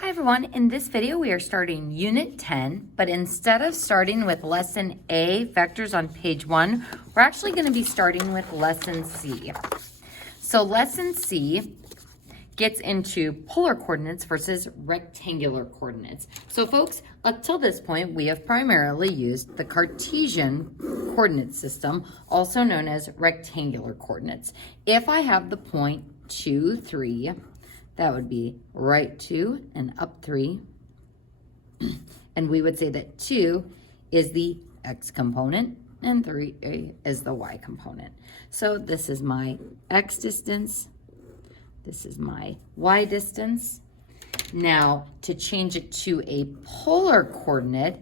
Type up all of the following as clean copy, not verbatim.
Hi everyone, in this video we are starting Unit 10, but instead of starting with Lesson A, vectors on page 1, we're actually going to be starting with Lesson C. So Lesson C gets into polar coordinates versus rectangular coordinates. So folks, up till this point we have primarily used the Cartesian coordinate system, also known as rectangular coordinates. If I have the point 2, 3, that would be right 2 and up 3. And we would say that 2 is the x component and 3 is the y component. So this is my x distance. This is my y distance. Now, to change it to a polar coordinate,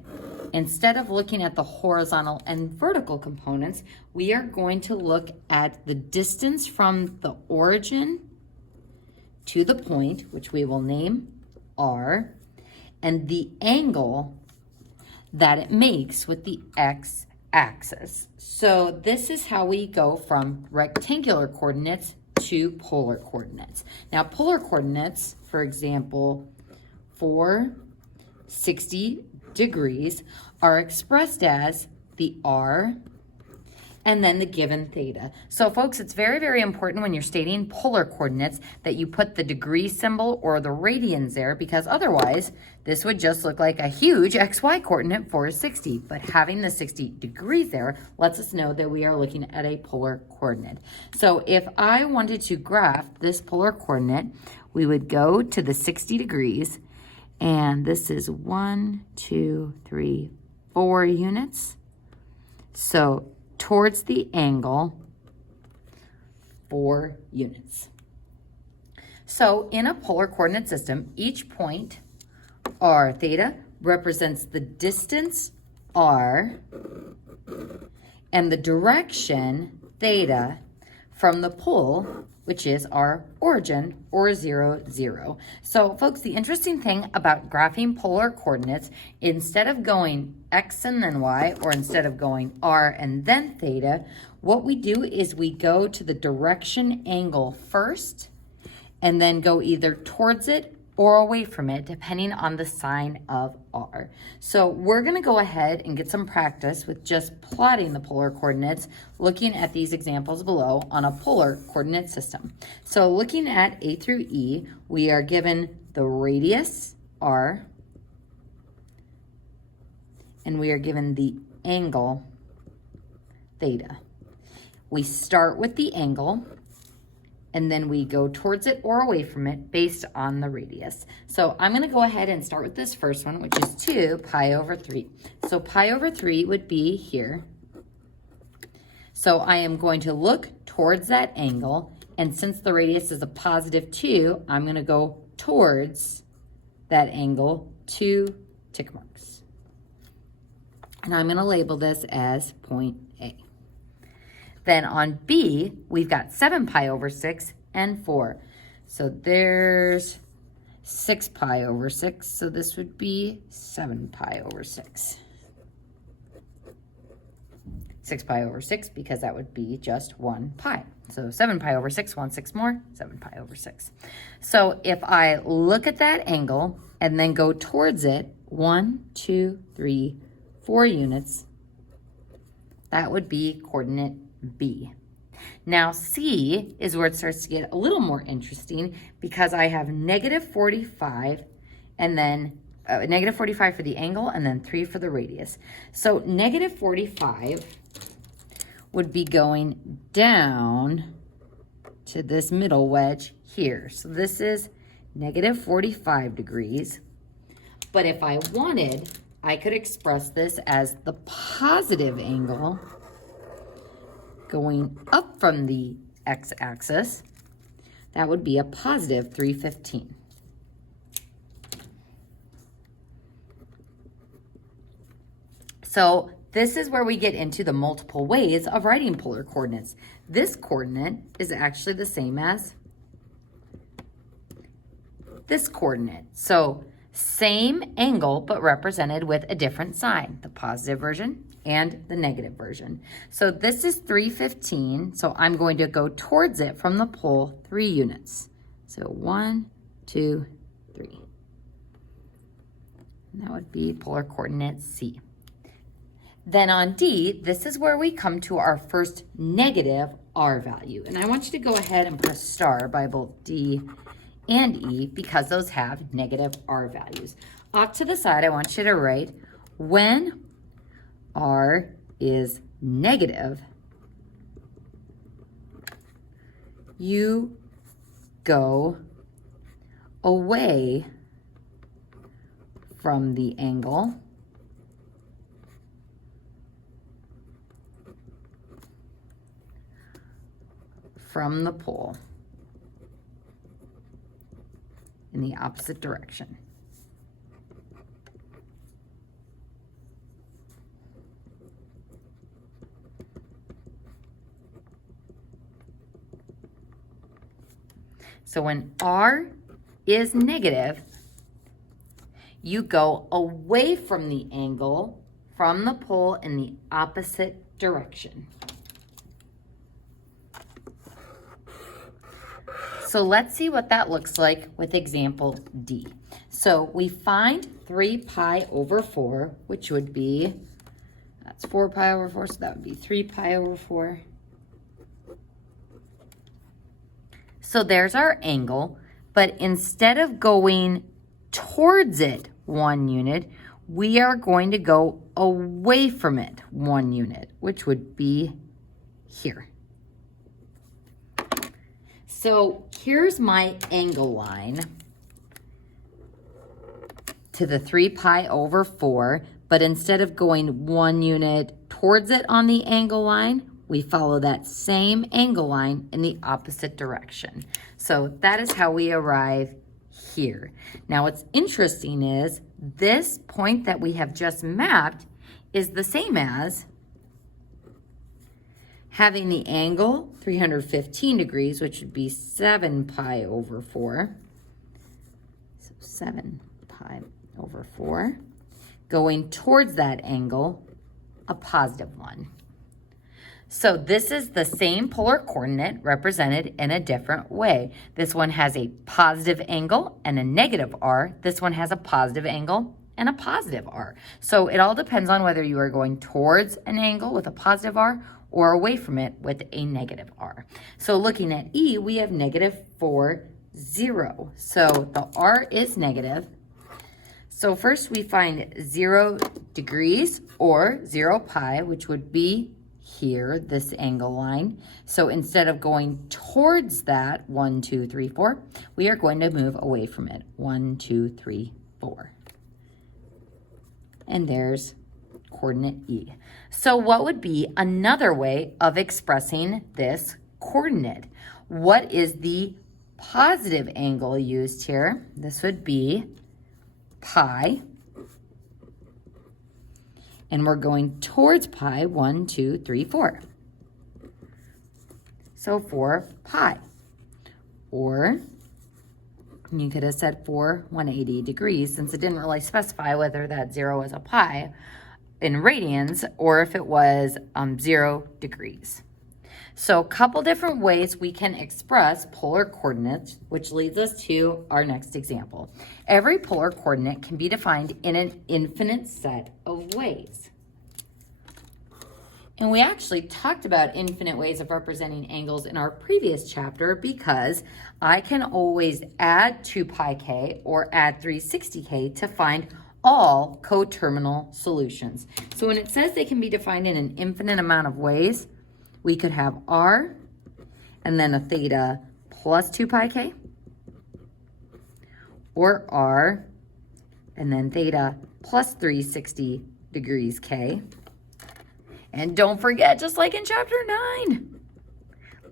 instead of looking at the horizontal and vertical components, we are going to look at the distance from the origin to the point, which we will name R, and the angle that it makes with the x-axis. So this is how we go from rectangular coordinates to polar coordinates. Now, polar coordinates, for example, for 60 degrees, are expressed as the R and then the given theta. So folks, it's very, very important when you're stating polar coordinates that you put the degree symbol or the radians there, because otherwise this would just look like a huge XY coordinate for 60. But having the 60 degrees there lets us know that we are looking at a polar coordinate. So if I wanted to graph this polar coordinate, we would go to the 60 degrees, and this is 1, 2, 3, 4 units. So towards the angle, 4 units. So in a polar coordinate system, each point, r theta, represents the distance, r, and the direction, theta, from the pole, which is our origin, or 0, 0. So folks, the interesting thing about graphing polar coordinates, instead of going x and then y, or instead of going r and then theta, what we do is we go to the direction angle first, and then go either towards it or away from it, depending on the sign of r. So we're gonna go ahead and get some practice with just plotting the polar coordinates, looking at these examples below on a polar coordinate system. So looking at A through E, we are given the radius, r, and we are given the angle, theta. We start with the angle, and then we go towards it or away from it based on the radius. So I'm gonna go ahead and start with this first one, which is 2 pi over 3. So pi over 3 would be here. So I am going to look towards that angle, and since the radius is a positive 2, I'm gonna go towards that angle, 2 tick marks. And I'm gonna label this as point A. Then on B, we've got 7 pi over 6 and 4. So there's 6 pi over 6. So this would be 7 pi over 6. 6 pi over 6, because that would be just 1 pi. So 7 pi over 6, 1 6 more, 7 pi over 6. So if I look at that angle and then go towards it, 1, 2, 3, 4 units, that would be coordinate B. Now C is where it starts to get a little more interesting, because I have negative 45 and then negative 45 for the angle and then 3 for the radius. So negative 45 would be going down to this middle wedge here. So this is negative 45 degrees. But if I wanted, I could express this as the positive angle going up from the x-axis. That would be a positive 315. So this is where we get into the multiple ways of writing polar coordinates. This coordinate is actually the same as this coordinate. So same angle, but represented with a different sign, the positive version and the negative version. So this is 315, so I'm going to go towards it from the pole 3 units. So 1, 2, 3. And that would be polar coordinate C. Then on D, this is where we come to our first negative R value. And I want you to go ahead and press star by both D and E because those have negative R values. Off to the side, I want you to write when R is negative, you go away from the angle from the pole in the opposite direction. So when R is negative, you go away from the angle from the pole in the opposite direction. So let's see what that looks like with example D. So we find 3 pi over 4, which would be, that's 4 pi over 4, so that would be 3 pi over 4. So there's our angle, but instead of going towards it 1 unit, we are going to go away from it 1 unit, which would be here. So here's my angle line to the 3 pi over 4, but instead of going 1 unit towards it on the angle line, we follow that same angle line in the opposite direction. So that is how we arrive here. Now what's interesting is this point that we have just mapped is the same as having the angle 315 degrees, which would be 7 pi over 4. So 7 pi over 4. Going towards that angle, a positive one. So this is the same polar coordinate represented in a different way. This one has a positive angle and a negative R. This one has a positive angle and a positive R. So it all depends on whether you are going towards an angle with a positive R or away from it with a negative R. So looking at E, we have negative 4, 0. So the R is negative. So first we find 0 degrees or 0 pi, which would be here, this angle line. So instead of going towards that 1, 2, 3, 4, we are going to move away from it. 1, 2, 3, 4. And there's coordinate E. So what would be another way of expressing this coordinate? What is the positive angle used here? This would be pi. And we're going towards pi, 1, 2, 3, 4. So 4 pi. Or you could have said 4 180 degrees, since it didn't really specify whether that 0 was a pi in radians or if it was 0 degrees. So a couple different ways we can express polar coordinates, which leads us to our next example. Every polar coordinate can be defined in an infinite set of ways. And we actually talked about infinite ways of representing angles in our previous chapter because I can always add 2 pi k or add 360k to find all coterminal solutions. So when it says they can be defined in an infinite amount of ways, we could have r and then a theta plus 2 pi k, or r and then theta plus 360 degrees k. And don't forget, just like in chapter 9,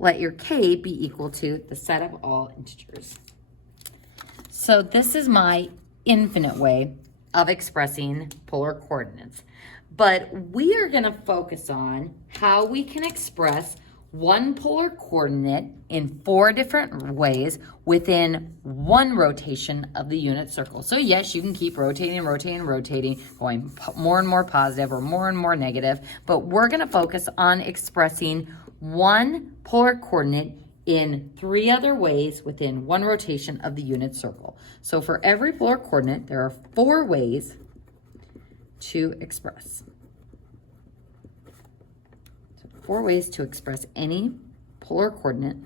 let your k be equal to the set of all integers. So this is my infinite way of expressing polar coordinates. But we are going to focus on how we can express one polar coordinate in 4 different ways within 1 rotation of the unit circle. So yes, you can keep rotating, going more and more positive or more and more negative, but we're going to focus on expressing one polar coordinate in 3 other ways within 1 rotation of the unit circle. So for every polar coordinate, there are 4 ways to express. So 4 ways to express any polar coordinate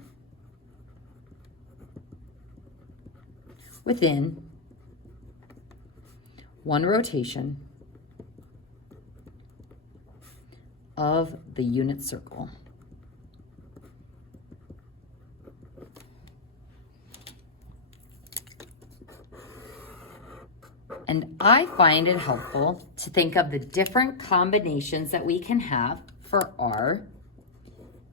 within 1 rotation of the unit circle. And I find it helpful to think of the different combinations that we can have for R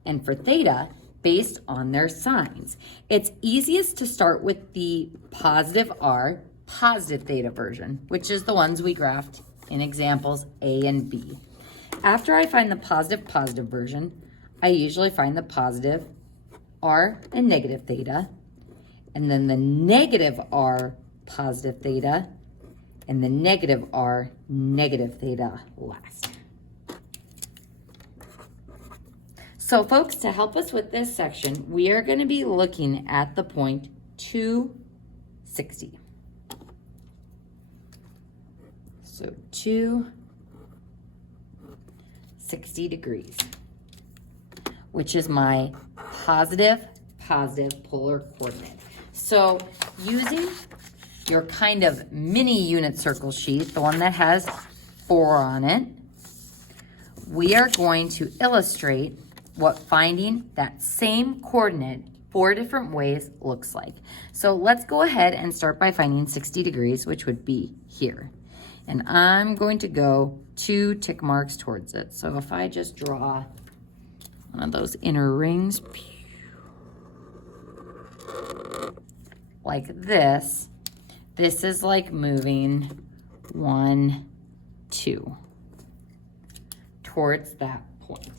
and for theta based on their signs. It's easiest to start with the positive R, positive theta version, which is the ones we graphed in examples A and B. After I find the positive version, I usually find the positive R and negative theta, and then the negative R positive theta, and the negative R negative theta last. So folks, to help us with this section, we are going to be looking at the point 260. So 260 degrees, which is my positive polar coordinate. So using your kind of mini unit circle sheet, the one that has 4 on it, we are going to illustrate what finding that same coordinate 4 different ways looks like. So let's go ahead and start by finding 60 degrees, which would be here. And I'm going to go 2 tick marks towards it. So if I just draw one of those inner rings, like this, this is like moving 1, 2 towards that point.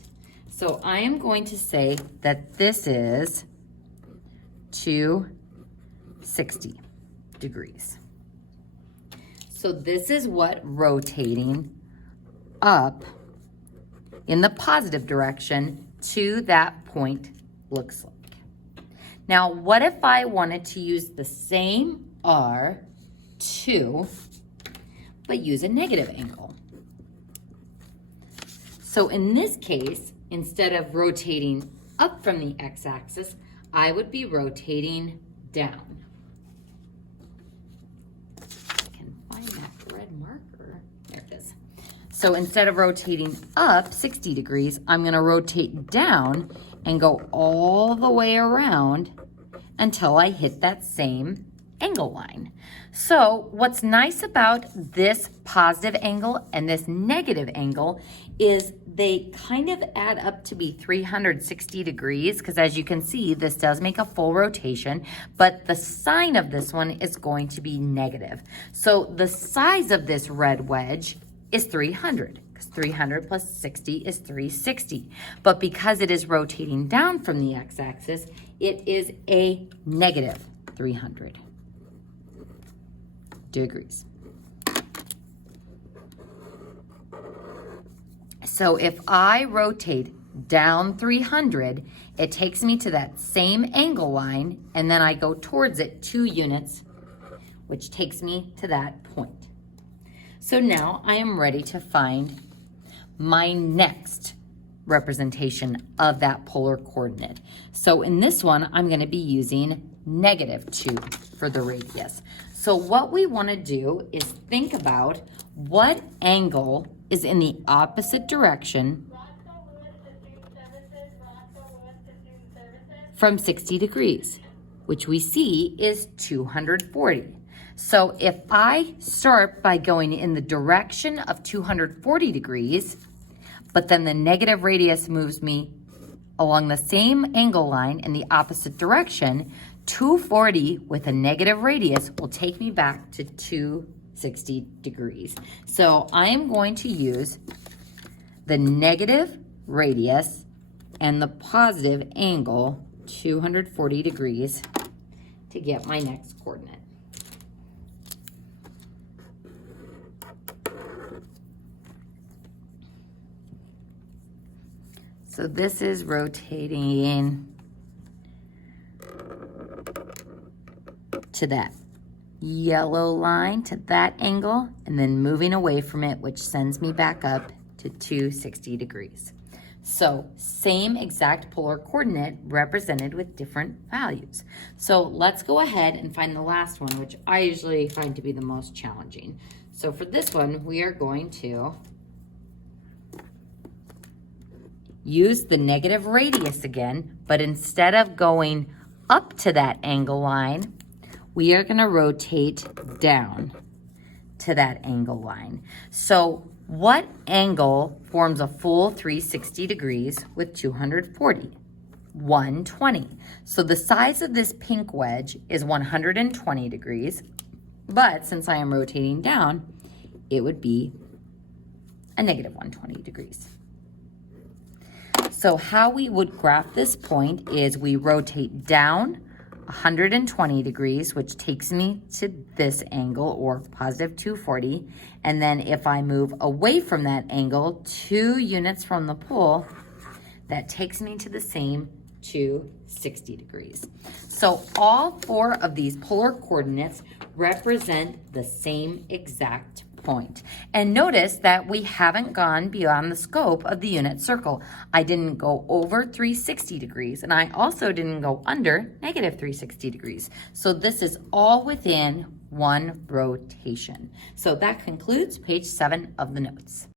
So I am going to say that this is 260 degrees. So this is what rotating up in the positive direction to that point looks like. Now, what if I wanted to use the same R2, but use a negative angle? So in this case, instead of rotating up from the x-axis, I would be rotating down. I can find that red marker. There it is. So instead of rotating up 60 degrees, I'm going to rotate down and go all the way around until I hit that same angle line. So what's nice about this positive angle and this negative angle is they kind of add up to be 360 degrees, because as you can see, this does make a full rotation, but the sign of this one is going to be negative. So the size of this red wedge is 300, because 300 plus 60 is 360. But because it is rotating down from the x-axis, it is a negative 300 degrees. So if I rotate down 300, it takes me to that same angle line, and then I go towards it 2 units, which takes me to that point. So now I am ready to find my next representation of that polar coordinate. So in this one, I'm going to be using -2 for the radius. So what we want to do is think about what angle is in the opposite direction from 60 degrees, which we see is 240. So if I start by going in the direction of 240 degrees, but then the negative radius moves me along the same angle line in the opposite direction, 240 with a negative radius will take me back to 260 degrees. So I am going to use the negative radius and the positive angle, 240 degrees, to get my next coordinate. So this is rotating to that yellow line to that angle, and then moving away from it, which sends me back up to 260 degrees. So same exact polar coordinate represented with different values. So let's go ahead and find the last one, which I usually find to be the most challenging. So for this one, we are going to use the negative radius again, but instead of going up to that angle line, we are going to rotate down to that angle line. So what angle forms a full 360 degrees with 240? 120. So the size of this pink wedge is 120 degrees, but since I am rotating down, it would be a negative 120 degrees. So how we would graph this point is we rotate down 120 degrees, which takes me to this angle, or positive 240. And then if I move away from that angle 2 units from the pole, that takes me to the same 260 degrees. So all 4 of these polar coordinates represent the same exact point. And notice that we haven't gone beyond the scope of the unit circle. I didn't go over 360 degrees, and I also didn't go under negative 360 degrees. So this is all within one rotation. So that concludes page 7 of the notes.